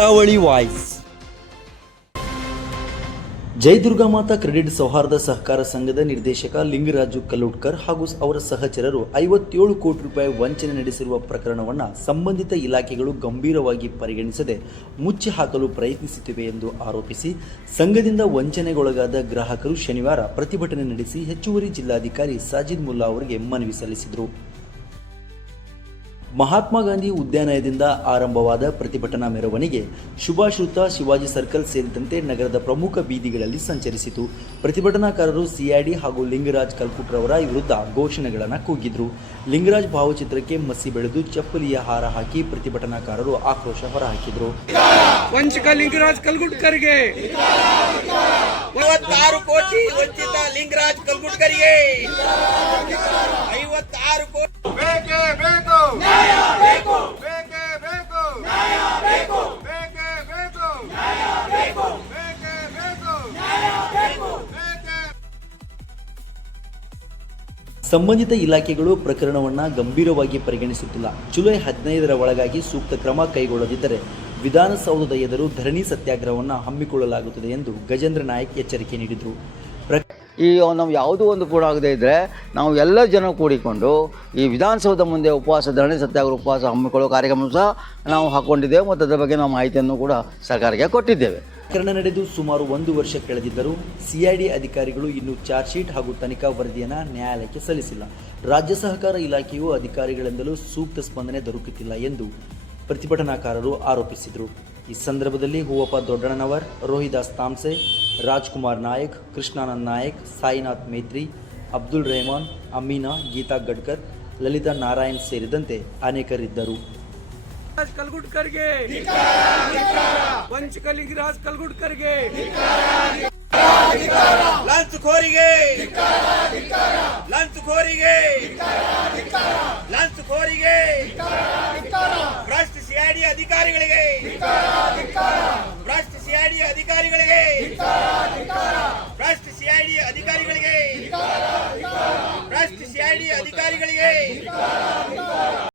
ಕರಾವಳಿ ವಾಯ್ಸ್. ಜೈ ದುರ್ಗಾಮಾತಾ ಕ್ರೆಡಿಟ್ ಸೌಹಾರ್ದ ಸಹಕಾರ ಸಂಘದ ನಿರ್ದೇಶಕ ಲಿಂಗರಾಜು ಕಲ್ಲುಟ್ಕರ್ ಹಾಗೂ ಅವರ ಸಹಚರರು 57 ಕೋಟಿ ರೂಪಾಯಿ ವಂಚನೆ ನಡೆಸಿರುವ ಪ್ರಕರಣವನ್ನು ಸಂಬಂಧಿತ ಇಲಾಖೆಗಳು ಗಂಭೀರವಾಗಿ ಪರಿಗಣಿಸದೆ ಮುಚ್ಚಿ ಹಾಕಲು ಪ್ರಯತ್ನಿಸುತ್ತಿವೆ ಎಂದು ಆರೋಪಿಸಿ ಸಂಘದಿಂದ ವಂಚನೆಗೊಳಗಾದ ಗ್ರಾಹಕರು ಶನಿವಾರ ಪ್ರತಿಭಟನೆ ನಡೆಸಿ ಹೆಚ್ಚುವರಿ ಜಿಲ್ಲಾಧಿಕಾರಿ ಸಾಜಿದ್ ಮುಲ್ಲಾ ಅವರಿಗೆ ಮನವಿ ಸಲ್ಲಿಸಿದರು. ಮಹಾತ್ಮ ಗಾಂಧಿ ಉದ್ಯಾನದಿಂದ ಆರಂಭವಾದ ಪ್ರತಿಭಟನಾ ಮೆರವಣಿಗೆ ಸುಭಾಷ್ ವೃತ್ತ, ಶಿವಾಜಿ ಸರ್ಕಲ್ ಸೇರಿದಂತೆ ನಗರದ ಪ್ರಮುಖ ಬೀದಿಗಳಲ್ಲಿ ಸಂಚರಿಸಿತು. ಪ್ರತಿಭಟನಾಕಾರರು ಸಿಐಡಿ ಹಾಗೂ ಲಿಂಗರಾಜ್ ಕಲ್ಕುಟ್ರವರ ವಿರುದ್ಧ ಘೋಷಣೆಗಳನ್ನು ಕೂಗಿದ್ರು. ಲಿಂಗರಾಜ್ ಭಾವಚಿತ್ರಕ್ಕೆ ಮಸಿ ಬೆಳೆದು ಚಪ್ಪಲಿಯ ಹಾರ ಹಾಕಿ ಪ್ರತಿಭಟನಾಕಾರರು ಆಕ್ರೋಶ ಹೊರಹಾಕಿದರು. ವಂಚಕ ಲಿಂಗರಾಜ್ ಕಲ್ಗುಟ್ಕರ್ಗೆ 56 ಕೋಟಿ ವಂಚಿತ ಲಿಂಗರಾಜ್ ಕಲ್ಗುಟ್ಕರ್ಗೆ 56 ಕೋಟಿ ಬೇಕೇ ಬೇಕು, ನ್ಯಾಯ ಬೇಕು, ಬೇಕೇ ಬೇಕು, ನ್ಯಾಯ ಬೇಕು, ಬೇಕೇ ಬೇಕು, ನ್ಯಾಯ ಬೇಕು, ಬೇಕೇ ಬೇಕು, ನ್ಯಾಯ ಬೇಕು, ಬೇಕೇ. ಸಂಬಂಧಿತ ಇಲಾಖೆಗಳು ಪ್ರಕರಣವನ್ನು ಗಂಭೀರವಾಗಿ ಪರಿಗಣಿಸುತ್ತಿಲ್ಲ. ಜುಲೈ 15ರ ಒಳಗಾಗಿ ಸೂಕ್ತ ಕ್ರಮ ಕೈಗೊಳ್ಳದಿದ್ದರೆ ವಿಧಾನಸೌಧದ ಎದುರು ಧರಣಿ ಸತ್ಯಾಗ್ರಹವನ್ನು ಹಮ್ಮಿಕೊಳ್ಳಲಾಗುತ್ತದೆ ಎಂದು ಗಜೇಂದ್ರ ನಾಯಕ್ ಎಚ್ಚರಿಕೆ ನೀಡಿದರು. ನಾವು ಯಾವುದೋ ಒಂದು ಕೂಡ ಆಗದೇ ಇದ್ದರೆ ನಾವು ಎಲ್ಲ ಜನ ಕೂಡಿಕೊಂಡು ಈ ವಿಧಾನಸೌಧ ಮುಂದೆ ಉಪವಾಸ ಧರಣಿ ಸತ್ಯಾಗ್ರಹ ಉಪವಾಸ ಹಮ್ಮಿಕೊಳ್ಳೋ ಕಾರ್ಯಕ್ರಮ ಸಹ ನಾವು ಹಾಕ್ಕೊಂಡಿದ್ದೇವೆ ಮತ್ತು ಅದರ ಬಗ್ಗೆ ನಾವು ಮಾಹಿತಿಯನ್ನು ಕೂಡ ಸರ್ಕಾರಕ್ಕೆ ಕೊಟ್ಟಿದ್ದೇವೆ. ಪ್ರಕರಣ ನಡೆದು ಸುಮಾರು 1 ವರ್ಷ ಕಳೆದಿದ್ದರೂ ಸಿಐಡಿ ಅಧಿಕಾರಿಗಳು ಇನ್ನೂ ಚಾರ್ಜ್ ಶೀಟ್ ಹಾಗೂ ತನಿಖಾ ವರದಿಯನ್ನು ನ್ಯಾಯಾಲಯಕ್ಕೆ ಸಲ್ಲಿಸಿಲ್ಲ. ರಾಜ್ಯ ಸಹಕಾರ ಇಲಾಖೆಯು ಅಧಿಕಾರಿಗಳಿಂದಲೂ ಸೂಕ್ತ ಸ್ಪಂದನೆ ದೊರಕುತ್ತಿಲ್ಲ ಎಂದು ಪ್ರತಿಭಟನಾಕಾರರು ಆರೋಪಿಸಿದರು. ಈ ಸಂದರ್ಭದಲ್ಲಿ ಹೂವಪ್ಪ ದೊಡ್ಡಣ್ಣನವರ್, ರೋಹಿದಾಸ್ ತಾಮ್ಸೆ, ರಾಜ್ಕುಮಾರ್ ನಾಯಕ್, ಕೃಷ್ಣಾನಂದ್ ನಾಯಕ್, ಸಾಯಿನಾಥ್ ಮೇತ್ರಿ, ಅಬ್ದುಲ್ ರೆಹಮಾನ್, ಅಮೀನಾ, ಗೀತಾ ಗಡ್ಕರ್, ಲಲಿತಾ ನಾರಾಯಣ್ ಸೇರಿದಂತೆ ಅನೇಕರಿದ್ದರು. ಕಲ್ಗುಟ್ಕರ್ಗೆ ವಂಚಕ ಲಿಂಗರಾಜ್ ಕಲ್ಗುಟ್ಕರ್ಗೆ ಲಂಚಖೋರಿಗೆ ಲಂಚಖೋರಿಗೆ ಲಂಚಖೋರಿಗೆ ಭ್ರಷ್ಟ ಸಿಐಡಿ ಅಧಿಕಾರಿಗಳಿಗೆ ಭ್ರಷ್ಟ ಸಿಐಡಿ ಅಧಿಕಾರಿಗಳಿಗೆ ಭ್ರಷ್ಟ ಸಿಐಡಿ ಅಧಿಕಾರಿಗಳಿಗೆ ಭ್ರಷ್ಟ ಸಿಐಡಿ ಅಧಿಕಾರಿಗಳಿಗೆ